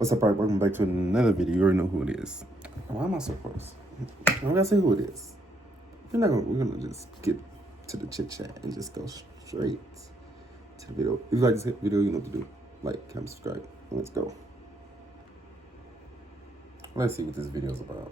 What's up, everybody? Welcome back to another video. You already know who it is. Why am I so close? I don't gotta say who it is. We're gonna just get to the chit chat and just go straight to the video. If you like this video, you know what to do. Like, comment, subscribe. Let's go. Let's see what this video is about.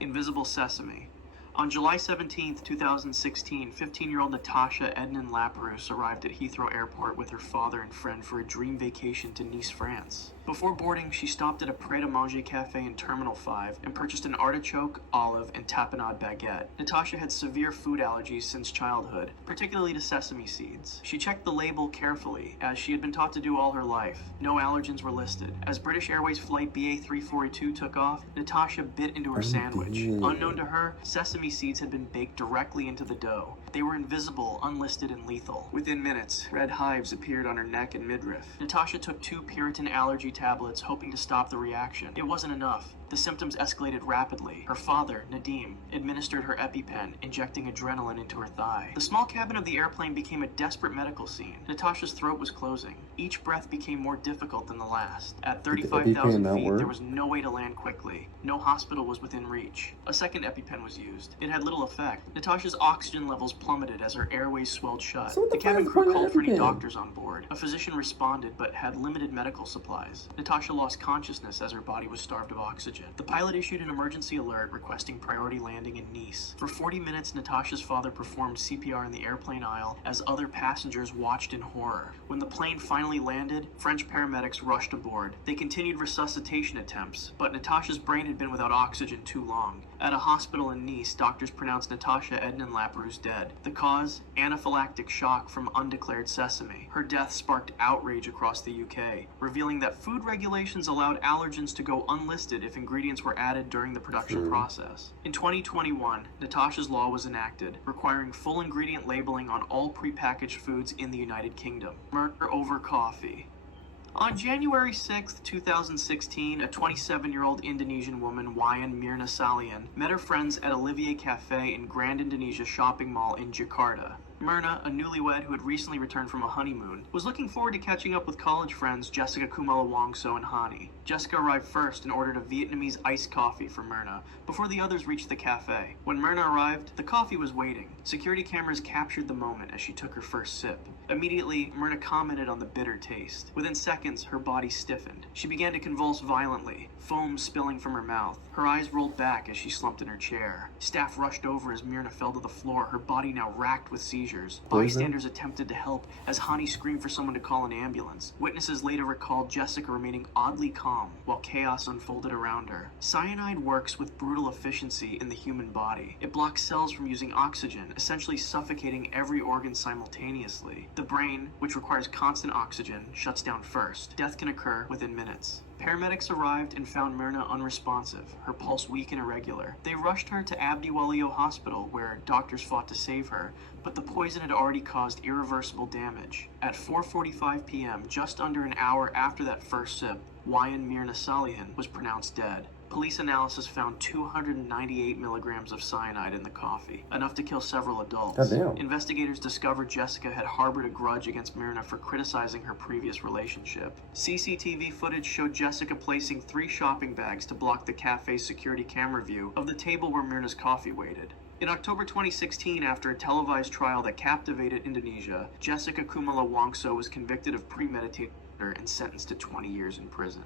Invisible Sesame. On July 17, 2016, 15-year-old Natasha Ednan Laprousse arrived at Heathrow Airport with her father and friend for a dream vacation to Nice, France. Before boarding, she stopped at a Pret-a-Manger cafe in Terminal 5 and purchased an artichoke, olive, and tapenade baguette. Natasha had severe food allergies since childhood, particularly to sesame seeds. She checked the label carefully, as she had been taught to do all her life. No allergens were listed. As British Airways flight BA342 took off, Natasha bit into her sandwich. Unknown to her, sesame seeds had been baked directly into the dough. They were invisible, unlisted, and lethal. Within minutes, red hives appeared on her neck and midriff. Natasha took 2 Puritan allergy tablets, hoping to stop the reaction. It wasn't enough. The symptoms escalated rapidly. Her father, Nadim, administered her EpiPen, injecting adrenaline into her thigh. The small cabin of the airplane became a desperate medical scene. Natasha's throat was closing. Each breath became more difficult than the last. At 35,000 feet, there was no way to land quickly. No hospital was within reach. A second EpiPen was used. It had little effect. Natasha's oxygen levels plummeted as her airways swelled shut. So the cabin crew called for any doctors on board. A physician responded, but had limited medical supplies. Natasha lost consciousness as her body was starved of oxygen. The pilot issued an emergency alert requesting priority landing in Nice. For 40 minutes, Natasha's father performed CPR in the airplane aisle as other passengers watched in horror. When the plane finally landed, French paramedics rushed aboard. They continued resuscitation attempts, but Natasha's brain had been without oxygen too long. At a hospital in Nice, doctors pronounced Natasha Ednan Laprousse dead. The cause? Anaphylactic shock from undeclared sesame. Her death sparked outrage across the UK, revealing that food regulations allowed allergens to go unlisted if ingredients were added during the production process. In 2021, Natasha's law was enacted, requiring full ingredient labeling on all prepackaged foods in the United Kingdom. Murder over coffee. On January 6, 2016, a 27-year-old Indonesian woman, Wayan Mirna Salian, met her friends at Olivier Cafe in Grand Indonesia Shopping Mall in Jakarta. Myrna, a newlywed who had recently returned from a honeymoon, was looking forward to catching up with college friends Jessica Kumala Wongso and Hani. Jessica arrived first and ordered a Vietnamese iced coffee for Myrna before the others reached the cafe. When Myrna arrived, the coffee was waiting. Security cameras captured the moment as she took her first sip. Immediately, Myrna commented on the bitter taste. Within seconds, her body stiffened. She began to convulse violently, foam spilling from her mouth. Her eyes rolled back as she slumped in her chair. Staff rushed over as Myrna fell to the floor, her body now racked with seizures. Bystanders attempted to help as Hani screamed for someone to call an ambulance. Witnesses later recalled Jessica remaining oddly calm while chaos unfolded around her. Cyanide works with brutal efficiency in the human body. It blocks cells from using oxygen, essentially suffocating every organ simultaneously. The brain, which requires constant oxygen, shuts down first. Death can occur within minutes. Paramedics arrived and found Myrna unresponsive, her pulse weak and irregular. They rushed her to Abdi Walio Hospital, where doctors fought to save her, but the poison had already caused irreversible damage. At 4:45 p.m., just under an hour after that first sip, Wayan Mirna Salian was pronounced dead. Police analysis found 298 milligrams of cyanide in the coffee, enough to kill several adults. Goddamn. Investigators discovered Jessica had harbored a grudge against Myrna for criticizing her previous relationship. CCTV footage showed Jessica placing 3 shopping bags to block the cafe's security camera view of the table where Myrna's coffee waited. In October 2016, after a televised trial that captivated Indonesia, Jessica Kumala Wongso was convicted of premeditated murder and sentenced to 20 years in prison.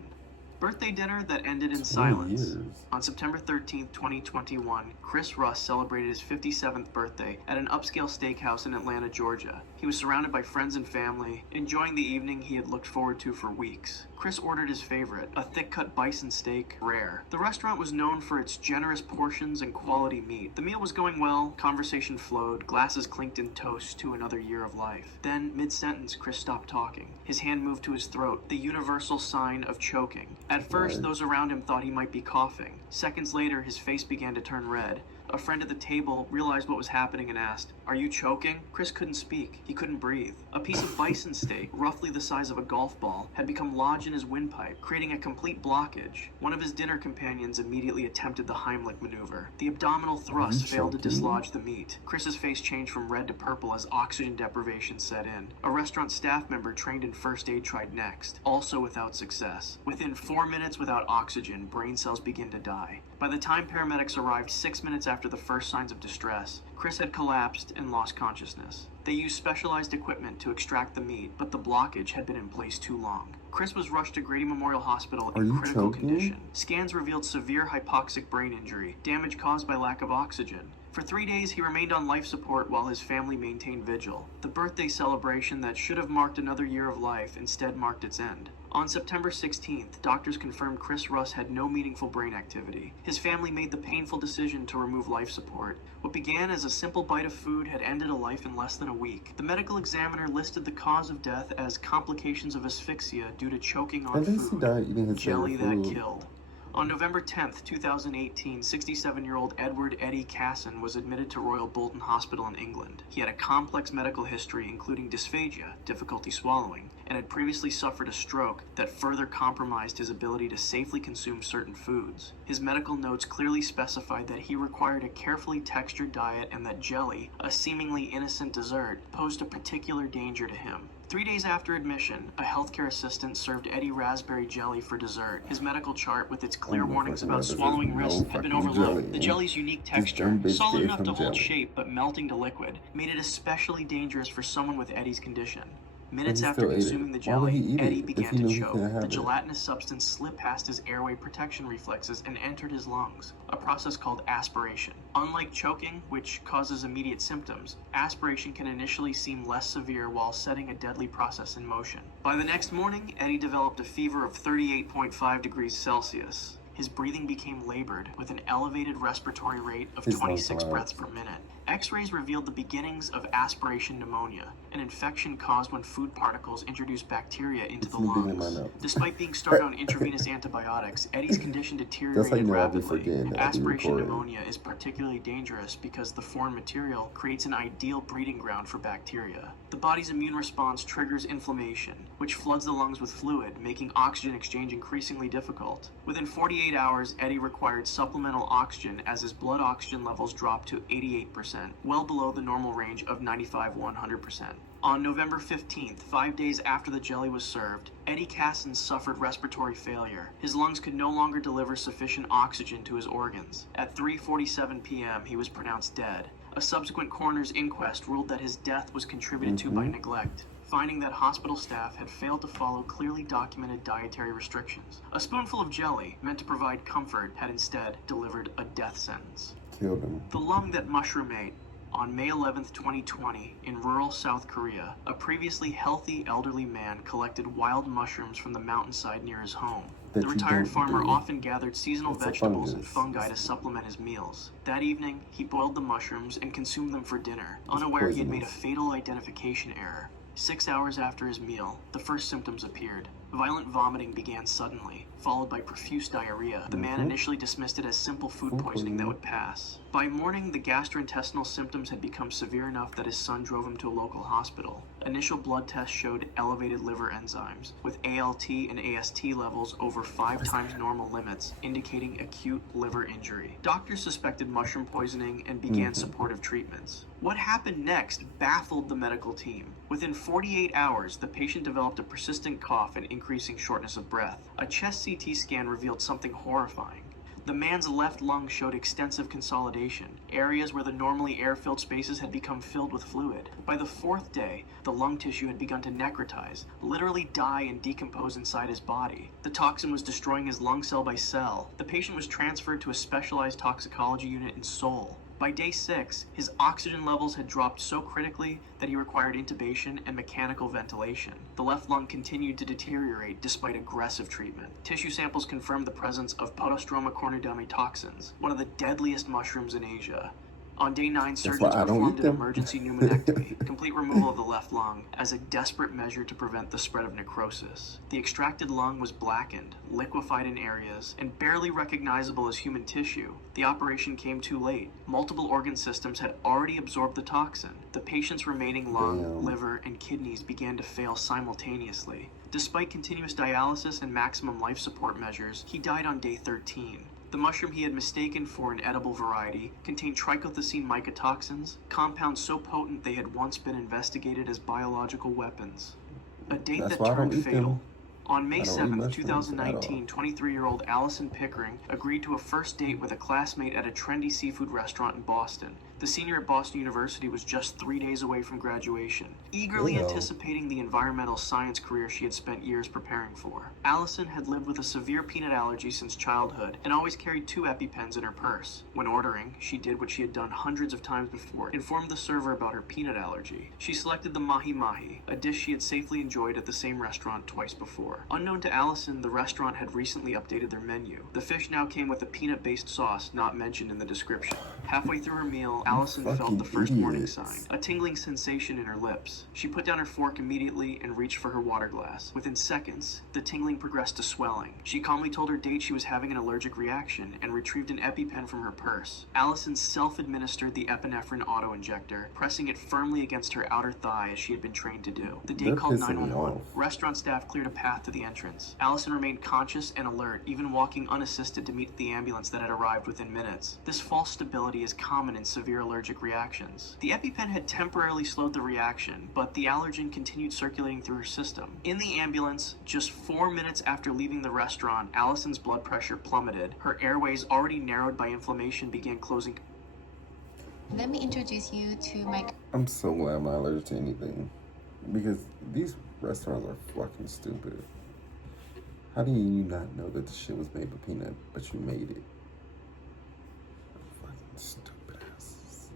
Birthday dinner that ended in silence. On September 13, 2021, Chris Russ celebrated his 57th birthday at an upscale steakhouse in Atlanta, Georgia. He was surrounded by friends and family, enjoying the evening he had looked forward to for weeks. Chris ordered his favorite, a thick-cut bison steak, rare. The restaurant was known for its generous portions and quality meat. The meal was going well, conversation flowed, glasses clinked in toast to another year of life. Then, mid-sentence, Chris stopped talking. His hand moved to his throat, the universal sign of choking. At first, those around him thought he might be coughing. Seconds later, his face began to turn red. A friend at the table realized what was happening and asked, "Are you choking?" Chris couldn't speak. He couldn't breathe. A piece of bison steak, roughly the size of a golf ball, had become lodged in his windpipe, creating a complete blockage. One of his dinner companions immediately attempted the Heimlich maneuver. The abdominal thrust failed to dislodge the meat. Chris's face changed from red to purple as oxygen deprivation set in. A restaurant staff member trained in first aid tried next, also without success. Within 4 minutes without oxygen, brain cells begin to die. By the time paramedics arrived 6 minutes after the first signs of distress, Chris had collapsed and lost consciousness. They used specialized equipment to extract the meat, but the blockage had been in place too long. Chris was rushed to Grady Memorial Hospital in critical condition. Scans revealed severe hypoxic brain injury, damage caused by lack of oxygen. For 3 days, he remained on life support while his family maintained vigil. The birthday celebration that should have marked another year of life instead marked its end. On September 16th, doctors confirmed Chris Russ had no meaningful brain activity. His family made the painful decision to remove life support. What began as a simple bite of food had ended a life in less than a week. The medical examiner listed the cause of death as complications of asphyxia due to choking on food. Jelly that killed. On November 10th, 2018, 67-year-old Edward Eddie Casson was admitted to Royal Bolton Hospital in England. He had a complex medical history including dysphagia, difficulty swallowing, and had previously suffered a stroke that further compromised his ability to safely consume certain foods. His medical notes clearly specified that he required a carefully textured diet and that jelly, a seemingly innocent dessert, posed a particular danger to him. 3 days after admission, a healthcare assistant served Eddie raspberry jelly for dessert. His medical chart, with its clear warnings about swallowing risk, had been overlooked. The jelly's unique texture, solid enough to hold shape but melting to liquid, made it especially dangerous for someone with Eddie's condition. Minutes after consuming the jelly, Eddie began to choke. The gelatinous substance slipped past his airway protection reflexes and entered his lungs, a process called aspiration. Unlike choking, which causes immediate symptoms, aspiration can initially seem less severe while setting a deadly process in motion. By the next morning, Eddie developed a fever of 38.5 degrees Celsius. His breathing became labored, with an elevated respiratory rate of 26 breaths per minute. X-rays revealed the beginnings of aspiration pneumonia, an infection caused when food particles introduce bacteria into the lungs. Despite being started on intravenous antibiotics, Eddie's condition deteriorated rapidly. Aspiration pneumonia is particularly dangerous because the foreign material creates an ideal breeding ground for bacteria. The body's immune response triggers inflammation, which floods the lungs with fluid, making oxygen exchange increasingly difficult. Within 48 hours, Eddie required supplemental oxygen as his blood oxygen levels dropped to 88%. Well below the normal range of 95-100%. On November 15th, 5 days after the jelly was served, Eddie Casson suffered respiratory failure. His lungs could no longer deliver sufficient oxygen to his organs. At 3:47 p.m., he was pronounced dead. A subsequent coroner's inquest ruled that his death was contributed to by neglect, finding that hospital staff had failed to follow clearly documented dietary restrictions. A spoonful of jelly, meant to provide comfort, had instead delivered a death sentence. Killed him. The lung that mushroom ate. On May 11, 2020, in rural South Korea, a previously healthy elderly man collected wild mushrooms from the mountainside near his home. The retired farmer often gathered seasonal vegetables and fungi to supplement his meals. That evening, he boiled the mushrooms and consumed them for dinner, unaware he had made a fatal identification error. 6 hours after his meal, the first symptoms appeared. Violent vomiting began suddenly, followed by profuse diarrhea. The man initially dismissed it as simple food poisoning that would pass. By morning, the gastrointestinal symptoms had become severe enough that his son drove him to a local hospital. Initial blood tests showed elevated liver enzymes, with ALT and AST levels over 5 times normal limits, indicating acute liver injury. Doctors suspected mushroom poisoning and began supportive treatments. What happened next baffled the medical team. Within 48 hours, the patient developed a persistent cough and increasing shortness of breath. A chest CT scan revealed something horrifying. The man's left lung showed extensive consolidation. Areas where the normally air-filled spaces had become filled with fluid. By the 4th day, the lung tissue had begun to necrotize, literally die and decompose inside his body. The toxin was destroying his lung cell by cell. The patient was transferred to a specialized toxicology unit in Seoul. By day 6, his oxygen levels had dropped so critically that he required intubation and mechanical ventilation. The left lung continued to deteriorate despite aggressive treatment. Tissue samples confirmed the presence of Podostroma cornudemi toxins, one of the deadliest mushrooms in Asia. On day 9, That's why surgeons I don't performed eat an them. emergency pneumonectomy, complete removal of the left lung, as a desperate measure to prevent the spread of necrosis. The extracted lung was blackened, liquefied in areas, and barely recognizable as human tissue. The operation came too late. Multiple organ systems had already absorbed the toxin. The patient's remaining lung, Damn. liver, and kidneys began to fail simultaneously. Despite continuous dialysis and maximum life support measures, he died on day 13. The mushroom he had mistaken for an edible variety contained trichothecene mycotoxins, compounds so potent they had once been investigated as biological weapons. A date That's that why I don't turned eat fatal. them. On May I don't eat 7, mushrooms at all. 2019, 23-year-old Allison Pickering agreed to a first date with a classmate at a trendy seafood restaurant in Boston. The senior at Boston University was just 3 days away from graduation, eagerly Ew. anticipating the environmental science career she had spent years preparing for. Allison had lived with a severe peanut allergy since childhood and always carried 2 EpiPens in her purse. When ordering, she did what she had done hundreds of times before, informed the server about her peanut allergy. She selected the mahi mahi, a dish she had safely enjoyed at the same restaurant twice before. Unknown to Allison, the restaurant had recently updated their menu. The fish now came with a peanut-based sauce not mentioned in the description. Halfway through her meal, Allison felt the first warning sign, a tingling sensation in her lips. She put down her fork immediately and reached for her water glass. Within seconds, the tingling progressed to swelling. She calmly told her date she was having an allergic reaction and retrieved an EpiPen from her purse. Allison self-administered the epinephrine auto-injector, pressing it firmly against her outer thigh as she had been trained to do. The date They're called pissing me 911. off. Restaurant staff cleared a path to the entrance. Allison remained conscious and alert, even walking unassisted to meet the ambulance that had arrived within minutes. This false stability is common in severe allergic reactions. The EpiPen had temporarily slowed the reaction, but the allergen continued circulating through her system. In the ambulance, just 4 minutes after leaving the restaurant, Allison's blood pressure plummeted. Her airways, already narrowed by inflammation, began closing. Let me introduce you to my... I'm so glad I'm not allergic to anything. Because these restaurants are fucking stupid. How do you not know that the shit was made with peanut, but you made it? Fucking stupid asses.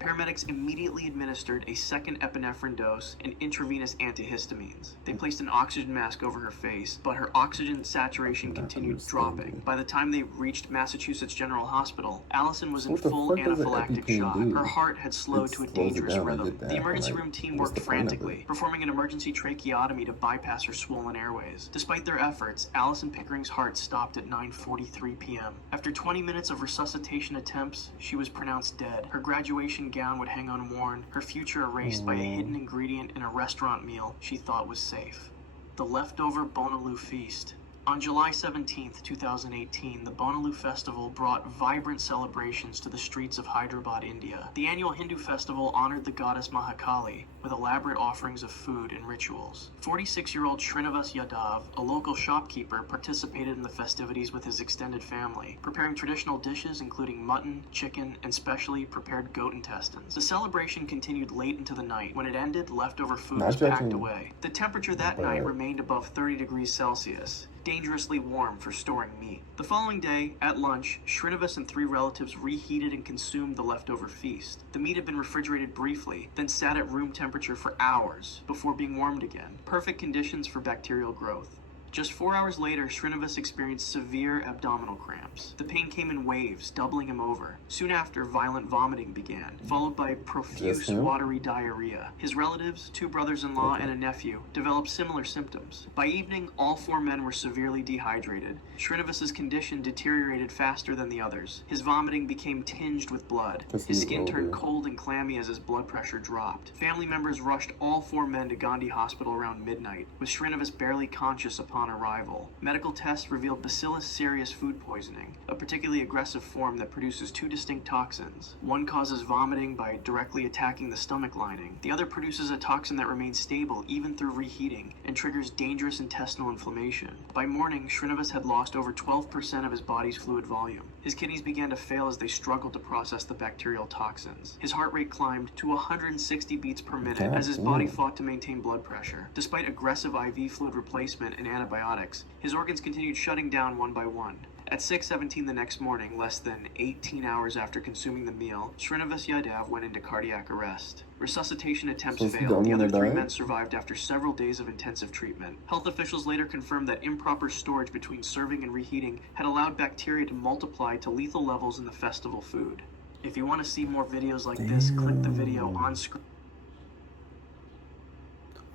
Paramedics immediately administered a second epinephrine dose and intravenous antihistamines. They placed an oxygen mask over her face, but her oxygen saturation continued dropping. By the time they reached Massachusetts General Hospital, Allison was in What the full fuck does an anaphylactic EpiPen shock. do? Her heart had slowed It to a slows it dangerous down, I rhythm. get that, The emergency but, like, room team what's worked the point of it? frantically, performing an emergency tracheotomy to bypass her swollen airways. Despite their efforts, Allison Pickering's heart stopped at 9:43 p.m. After 20 minutes of resuscitation attempts, she was pronounced dead. Her graduation gown would hang unworn, her future erased by a hidden ingredient in a restaurant meal she thought was safe. The leftover Bonaloo feast. On July 17, 2018, the Bonaloo Festival brought vibrant celebrations to the streets of Hyderabad, India. The annual Hindu festival honored the goddess Mahakali with elaborate offerings of food and rituals. 46-year-old Srinivas Yadav, a local shopkeeper, participated in the festivities with his extended family, preparing traditional dishes including mutton, chicken, and specially prepared goat intestines. The celebration continued late into the night. When it ended, leftover food Not was packed judging, away. The temperature that but- night remained above 30 degrees Celsius, dangerously warm for storing meat. The following day, at lunch, Srinivas and 3 relatives reheated and consumed the leftover feast. The meat had been refrigerated briefly, then sat at room temperature for hours before being warmed again. Perfect conditions for bacterial growth. Just 4 hours later, Srinivas experienced severe abdominal cramps. The pain came in waves, doubling him over. Soon after, violent vomiting began, followed by profuse Just him? watery diarrhea. His relatives, 2 brothers-in-law and a nephew, developed similar symptoms. By evening, all 4 men were severely dehydrated. Srinivas's condition deteriorated faster than the others. His vomiting became tinged with blood. 'Cause he His was skin turned older. cold and clammy as his blood pressure dropped. Family members rushed all 4 men to Gandhi Hospital around midnight, with Srinivas barely conscious upon arrival. Medical tests revealed Bacillus cereus food poisoning, a particularly aggressive form that produces 2 distinct toxins. One causes vomiting by directly attacking the stomach lining. The other produces a toxin that remains stable even through reheating and triggers dangerous intestinal inflammation. By morning, Srinivas had lost over 12% of his body's fluid volume. His kidneys began to fail as they struggled to process the bacterial toxins. His heart rate climbed to 160 beats per minute God as his body damn. fought to maintain blood pressure. Despite aggressive IV fluid replacement and antibiotics, his organs continued shutting down one by one. At 6:17 the next morning, less than 18 hours after consuming the meal, Srinivas Yadav went into cardiac arrest. Resuscitation attempts So is he the failed. only The one other that 3 died? men survived after several days of intensive treatment. Health officials later confirmed that improper storage between serving and reheating had allowed bacteria to multiply to lethal levels in the festival food. If you want to see more videos like this, click the video on screen.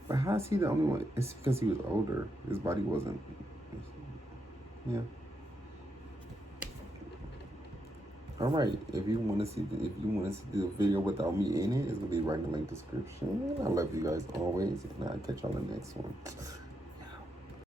But how is he the only one? It's because he was older. His body wasn't. Yeah. All right. If you want to see the video without me in it, it's gonna be right in the link description. I love you guys always, and I'll catch y'all in the next one.